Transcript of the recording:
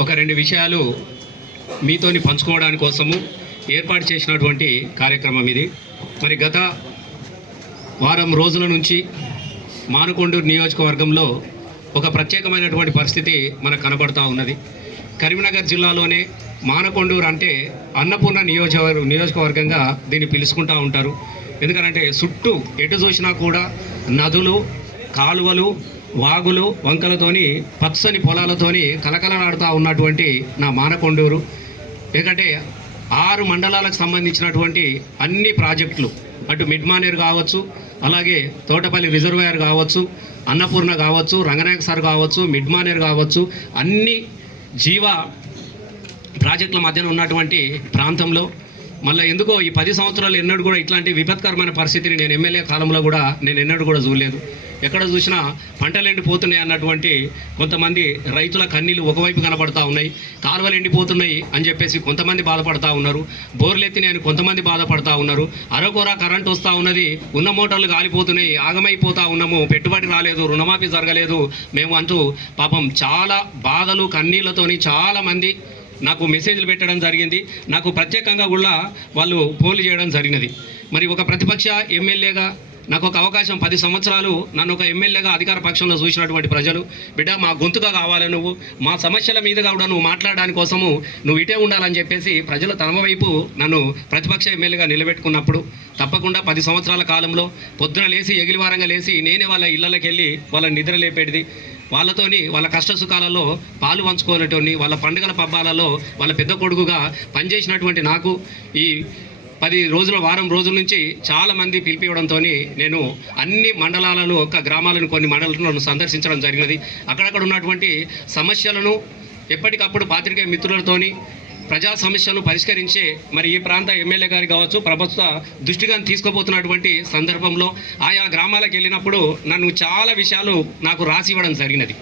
ఒక రెండు విషయాలు మీతోని పంచుకోవడానికి కోసము ఏర్పాటు చేసినటువంటి కార్యక్రమం ఇది. మరి గత వారం రోజుల నుంచి మానుకొండూరు నియోజకవర్గంలో ఒక ప్రత్యేకమైనటువంటి పరిస్థితి మనకు కనబడుతూ ఉన్నది. కరీంనగర్ జిల్లాలోనే మానకొండూరు అంటే అన్నపూర్ణ నియోజకవర్గ నియోజకవర్గంగా దీన్ని పిలుచుకుంటూ ఉంటారు. ఎందుకంటే చుట్టూ ఎటు చూసినా కూడా నదులు కాలువలు వాగులు వంకలతోని పచ్చని పొలాలతోని కలకలలాడుతూ ఉన్నటువంటి నా మానకొండూరు. ఎందుకంటే ఆరు మండలాలకు సంబంధించినటువంటి అన్ని ప్రాజెక్టులు అటు మిడ్మానేరు కావచ్చు అలాగే తోటపల్లి రిజర్వాయర్ కావచ్చు అన్నపూర్ణ కావచ్చు రంగనాయక సార్ కావచ్చు మిడ్మానేరు కావచ్చు అన్ని జీవ ప్రాజెక్టుల మధ్యన ఉన్నటువంటి ప్రాంతంలో. మళ్ళీ ఎందుకో ఈ పది సంవత్సరాలు ఎన్నడూ కూడా ఇట్లాంటి విపత్కరమైన పరిస్థితిని నేను ఎమ్మెల్యే కాలంలో కూడా నేను ఎన్నడూ కూడా చూడలేదు. ఎక్కడ చూసినా పంటలు ఎండిపోతున్నాయి అన్నటువంటి కొంతమంది రైతుల కన్నీళ్ళు ఒకవైపు కనబడతా ఉన్నాయి. కాలువలు ఎండిపోతున్నాయి అని చెప్పేసి కొంతమంది బాధపడతా ఉన్నారు. బోర్లు ఎత్తినాయి అని కొంతమంది బాధపడతా ఉన్నారు. అరకొర కరెంట్ వస్తూ ఉన్నది. ఉన్న మోటార్లు కాలిపోతున్నాయి ఆగమైపోతా ఉన్నాము. పెట్టుబడి రాలేదు. రుణమాఫీ జరగలేదు. మేము అంటూ పాపం చాలా బాధలు కన్నీళ్ళతోని చాలామంది నాకు మెసేజ్లు పెట్టడం జరిగింది. నాకు ప్రత్యేకంగా కూడా వాళ్ళు పోలు చేయడం జరిగినది. మరి ఒక ప్రతిపక్ష ఎమ్మెల్యేగా నాకు ఒక అవకాశం. పది సంవత్సరాలు నన్ను ఒక ఎమ్మెల్యేగా అధికార పక్షంలో చూసినటువంటి ప్రజలు బిడ్డ మా గొంతుగా కావాలి నువ్వు. మా సమస్యల మీదుగా కూడా నువ్వు మాట్లాడడానికి కోసము నువ్వు ఇటే ఉండాలని చెప్పేసి ప్రజలు తమ వైపు నన్ను ప్రతిపక్ష ఎమ్మెల్యేగా నిలబెట్టుకున్నప్పుడు తప్పకుండా పది సంవత్సరాల కాలంలో పొద్దున లేచి ఎగిలివారంగా లేచి నేనే వాళ్ళ ఇళ్ళకి వెళ్ళి వాళ్ళ నిద్ర లేపేటిది. వాళ్ళతోని వాళ్ళ కష్ట సుఖాలలో పాలు పంచుకునేటోని వాళ్ళ పండుగల పబ్బాలలో వాళ్ళ పెద్ద కొడుకుగా పనిచేసినటువంటి నాకు ఈ పది రోజుల వారం రోజుల నుంచి చాలా మంది పిలిపివ్వడంతో నేను అన్ని మండలాలను ఒక గ్రామాలను కొన్ని మండలాలను సందర్శించడం జరిగినది. అక్కడక్కడ ఉన్నటువంటి సమస్యలను ఎప్పటికప్పుడు పాత్రికేయ మిత్రులతోని ప్రజా సమస్యలను పరిష్కరించే మరి ఈ ప్రాంత ఎమ్మెల్యే గారు కావచ్చు ప్రభుత్వ దృష్టిగా తీసుకోబోతున్నటువంటి సందర్భంలో ఆయా గ్రామాలకు వెళ్ళినప్పుడు నన్ను చాలా విషయాలు నాకు రాసి ఇవ్వడం జరిగినది.